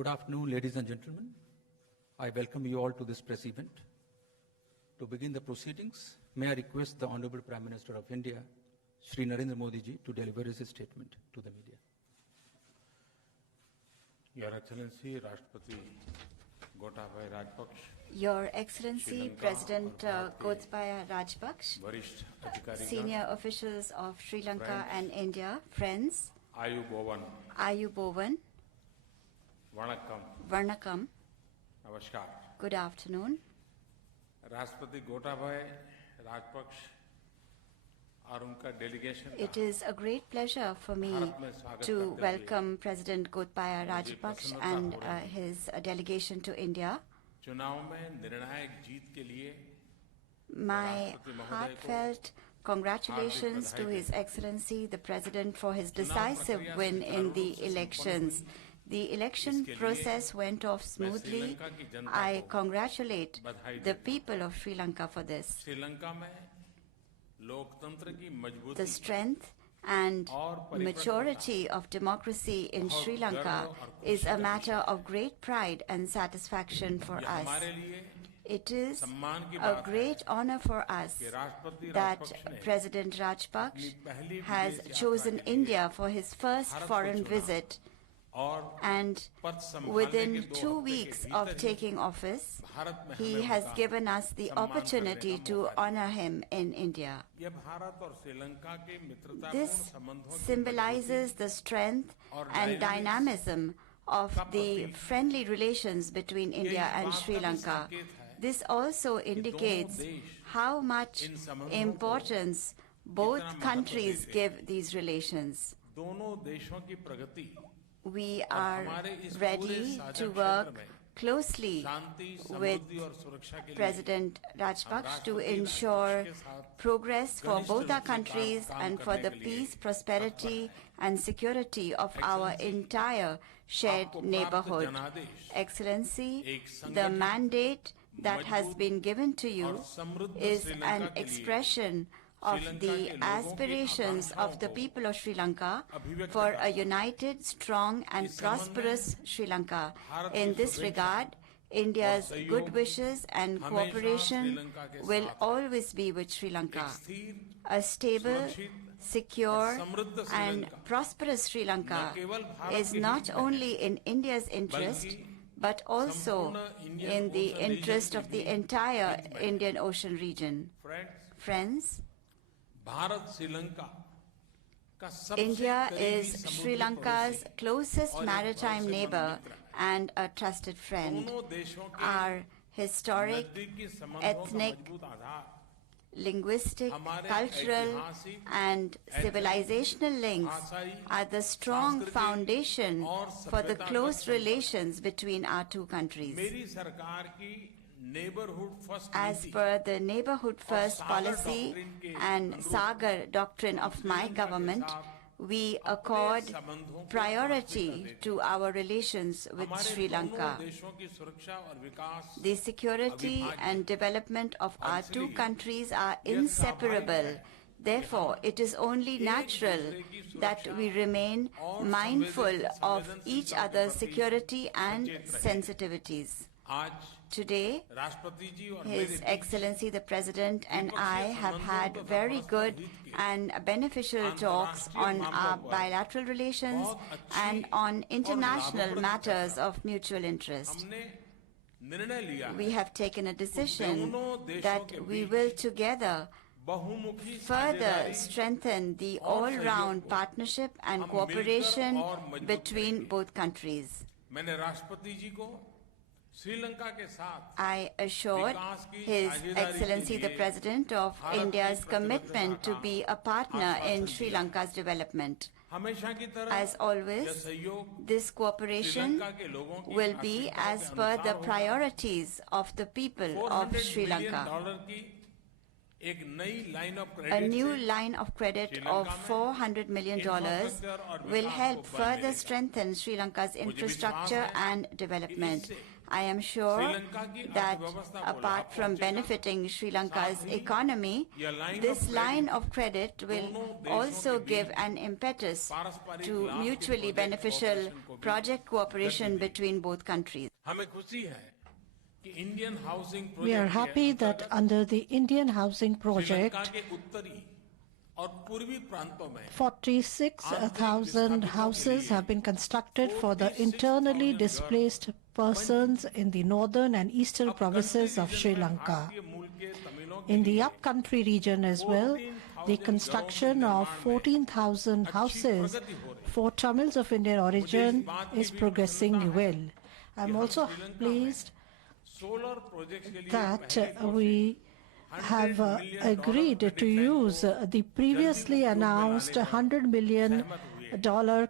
Good afternoon, ladies and gentlemen. I welcome you all to this press event. To begin the proceedings, may I request the Honorable Prime Minister of India, Shri Narendra Modi ji, to deliver his statement to the media. Your Excellency, Rashtrapati Gotabaya Rajapaksa, Your Excellency, President Gotabaya Rajapaksa, senior officials of Sri Lanka and India, friends, Ayubovan, Vanakkam, Namaskar. good afternoon. Rashtrapati Gotabaya Rajapaksa और उनका delegation It is a great pleasure for me to welcome President Gotabaya Rajapaksa and his delegation to India. चुनाव में निर्णायक जीत के लिए My heartfelt congratulations to His Excellency the President for his decisive win in the elections. The election process went off smoothly. I congratulate the people of Sri Lanka for this. Sri Lanka में लोकतंत्र की मजबूती The strength and maturity of democracy in Sri Lanka is a matter of great pride and satisfaction for us. हमारे लिए It is a great honor for us that President Rajapaksa has chosen India for his first foreign visit, और and within 2 weeks of taking office, he has given us the opportunity to honor him in India. ये भारत और श्रीलंका के मित्रतापूर्ण This संबंधों की symbolizes the strength and dynamism of the friendly relations between India and Sri Lanka. This also indicates how much importance both countries give these relations. दोनों देशों की प्रगति We are ready to work closely with President Rajapaksa to ensure progress for both our countries and for the peace, prosperity, and security of our entire shared neighborhood. Excellency, the mandate that has been given to you is an expression of the aspirations of the people of Sri Lanka for a united, strong, and prosperous Sri Lanka. In this regard, India's good wishes and cooperation will always be with Sri Lanka. A stable, secure, and prosperous Sri Lanka is not only in India's interest, but also in the interest of the entire Indian Ocean region. Friends, India is Sri Lanka's closest maritime neighbor and a trusted friend. Our historic, ethnic, linguistic, cultural, and civilizational links are the strong foundation for the close relations between our two countries. As per the Neighborhood First policy and Sagar doctrine of my government, we accord priority to our relations with Sri Lanka. The security and development of our two countries are inseparable. Therefore, it is only natural that we remain mindful of each other's security and sensitivities. Today, His Excellency the President and I have had very good and beneficial talks on our bilateral relations and on international matters of mutual interest. We have taken a decision that we will together further strengthen the all-round partnership and cooperation between both countries. I assured His Excellency the President of India's commitment to be a partner in Sri Lanka's development. As always, this cooperation will be as per the priorities of the people of Sri Lanka. A new line of credit of $400 million will help further strengthen Sri Lanka's infrastructure and development. I am sure that apart from benefiting Sri Lanka's economy, this line of credit will also give an impetus to mutually beneficial project cooperation between both countries. We are happy that under the Indian housing project, 46,000 houses have been constructed for the internally displaced persons in the northern and eastern provinces of Sri Lanka. In the upcountry region as well, the construction of 14,000 houses for Tamils of Indian origin is progressing well. I'm also pleased that we have agreed to use the previously announced $100 million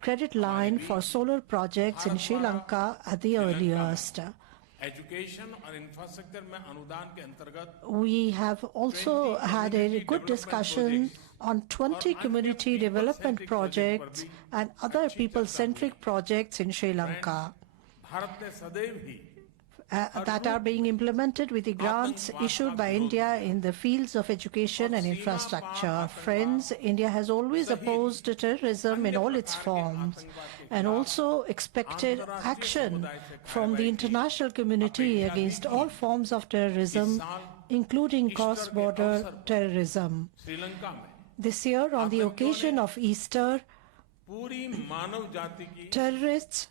credit line for solar projects in Sri Lanka at the earliest. We have also had a good discussion on 20 community development projects and other people-centric projects in Sri Lanka that are being implemented with the grants issued by India in the fields of education and infrastructure. Friends, India has always opposed terrorism in all its forms and also expected action from the international community against all forms of terrorism, including cross-border terrorism. This year, on the occasion of Easter, terrorists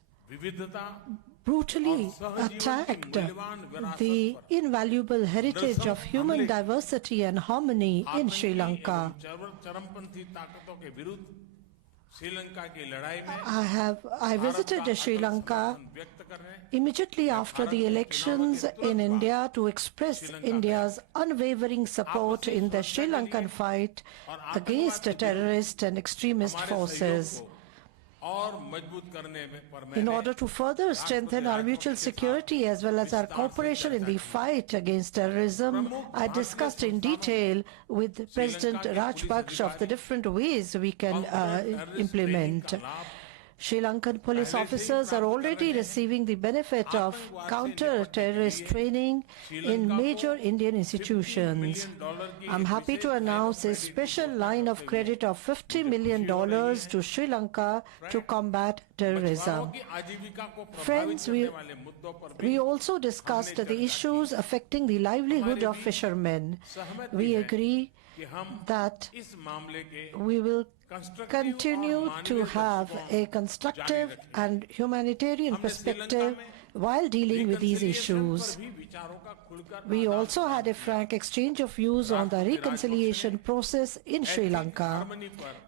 brutally attacked the invaluable heritage of human diversity and harmony in Sri Lanka. I visited Sri Lanka immediately after the elections in India to express India's unwavering support in the Sri Lankan fight against terrorist and extremist forces. In order to further strengthen our mutual security as well as our cooperation in the fight against terrorism, I discussed in detail with President Rajapaksa of the different ways we can implement. Sri Lankan police officers are already receiving the benefit of counter-terrorist training in major Indian institutions. I'm happy to announce a special line of credit of $50 million to Sri Lanka to combat terrorism. Friends, we also discussed the issues affecting the livelihood of fishermen. We agree that we will continue to have a constructive and humanitarian perspective while dealing with these issues. We also had a frank exchange of views on the reconciliation process in Sri Lanka.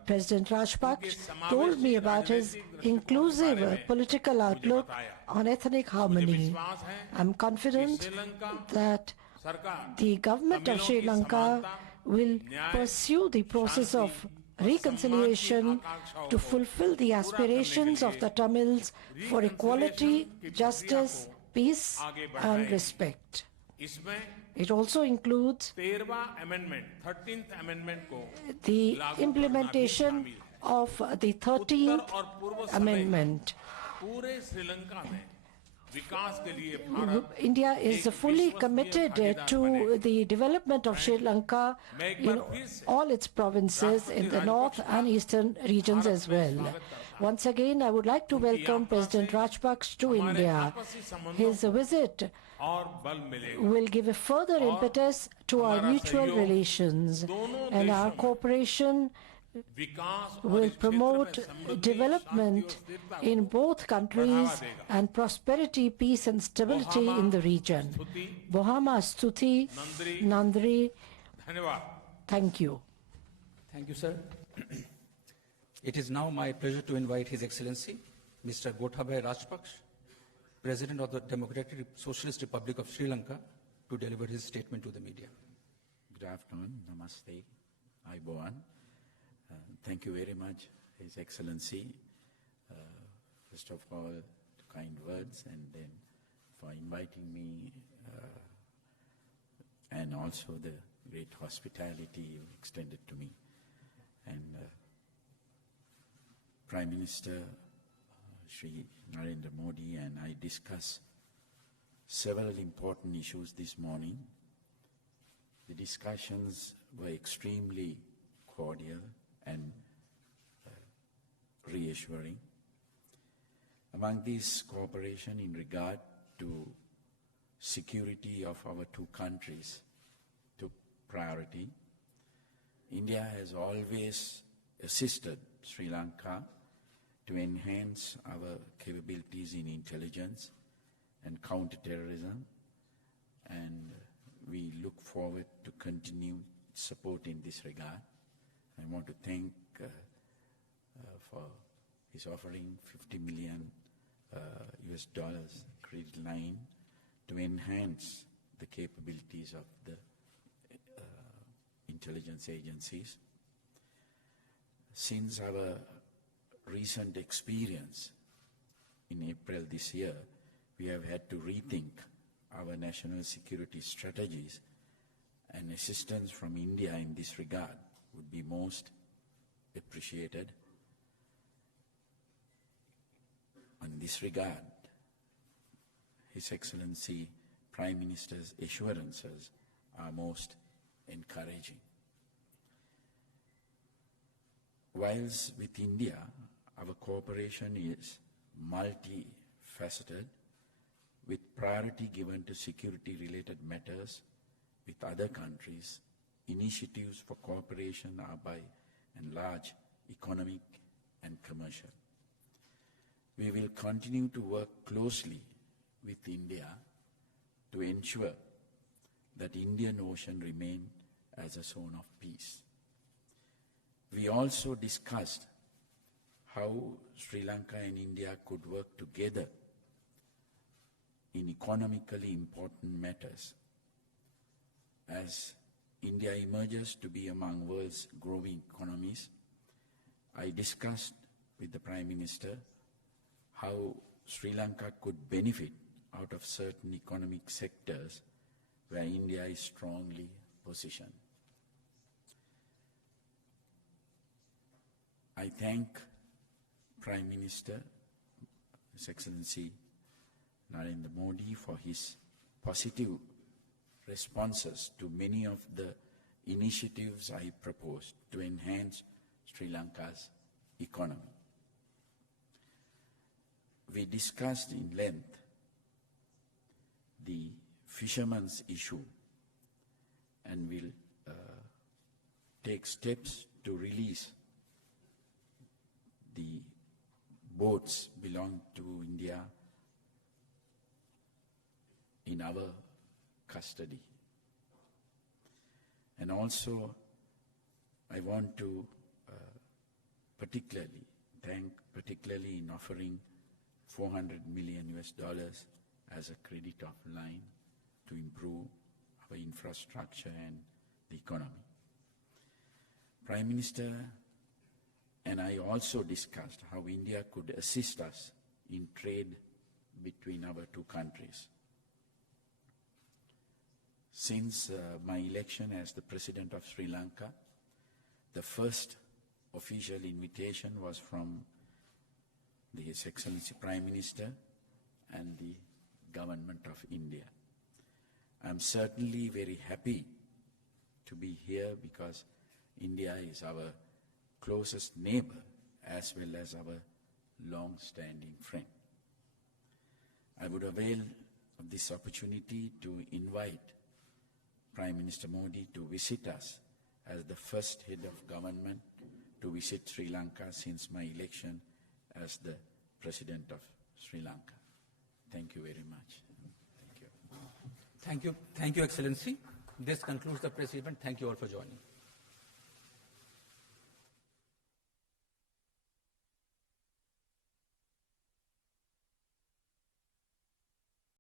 President Rajapaksa told me about his inclusive political outlook on ethnic harmony. I'm confident that the government of Sri Lanka will pursue the process of reconciliation to fulfill the aspirations of the Tamils for equality, justice, peace and respect. It also includes the implementation of the 13th Amendment. India is fully committed to the development of Sri Lanka in all its provinces in the north and eastern regions as well. Once again, I would like to welcome President Rajapaksa to India. His visit will give a further impetus to our mutual relations, and our cooperation will promote development in both countries and prosperity, peace and stability in the region. Bohama Stuti Nandri. Thank you. Thank you, sir. It is now my pleasure to invite His Excellency, Mr. Gotabaya Rajapaksa, President of the Democratic Socialist Republic of Sri Lanka, to deliver his statement to the media. Good afternoon. Namaste. Aiboan. Thank you very much, His Excellency, first of all, the kind words, and then for inviting me, and also the great hospitality you extended to me. And Prime Minister Shri Narendra Modi and I discuss several important issues this morning. The discussions were extremely cordial and reassuring. Among these, cooperation in regard to security of our two countries took priority. India has always assisted Sri Lanka to enhance our capabilities in intelligence and counterterrorism, and we look forward to continue support in this regard. I want to thank for his offering $50 million US dollars credit line to enhance the capabilities of the intelligence agencies. Since our recent experience in April this year, we have had to rethink our national security strategies, and assistance from India in this regard would be most appreciated. In this regard, His Excellency Prime Minister's assurances are most encouraging. Whilst with India, our cooperation is multifaceted, with priority given to security-related matters. With other countries, initiatives for cooperation are by and large economic and commercial. We will continue to work closely with India to ensure that Indian Ocean remain as a zone of peace. We also discussed how Sri Lanka and India could work together in economically important matters. As India emerges to be among world's growing economies, I discussed with the Prime Minister how Sri Lanka could benefit out of certain economic sectors where India is strongly positioned. I thank Prime Minister, His Excellency Narendra Modi, for his positive responses to many of the initiatives I proposed to enhance Sri Lanka's economy. We discussed in length the fishermen's issue and will take steps to release the boats belong to India in our custody. And also, I want to particularly in offering $400 million US as a credit of line to improve our infrastructure and the economy. Prime Minister and I also discussed how India could assist us in trade between our two countries. Since my election as the President of Sri Lanka, the first official invitation was from His Excellency Prime Minister and the Government of India. I'm certainly very happy to be here because India is our closest neighbor as well as our long-standing friend. I would avail of this opportunity to invite Prime Minister Modi to visit us as the first head of government to visit Sri Lanka since my election as the President of Sri Lanka. Thank you very much. Thank you. Thank you, Excellency. This concludes the press event. Thank you all for joining.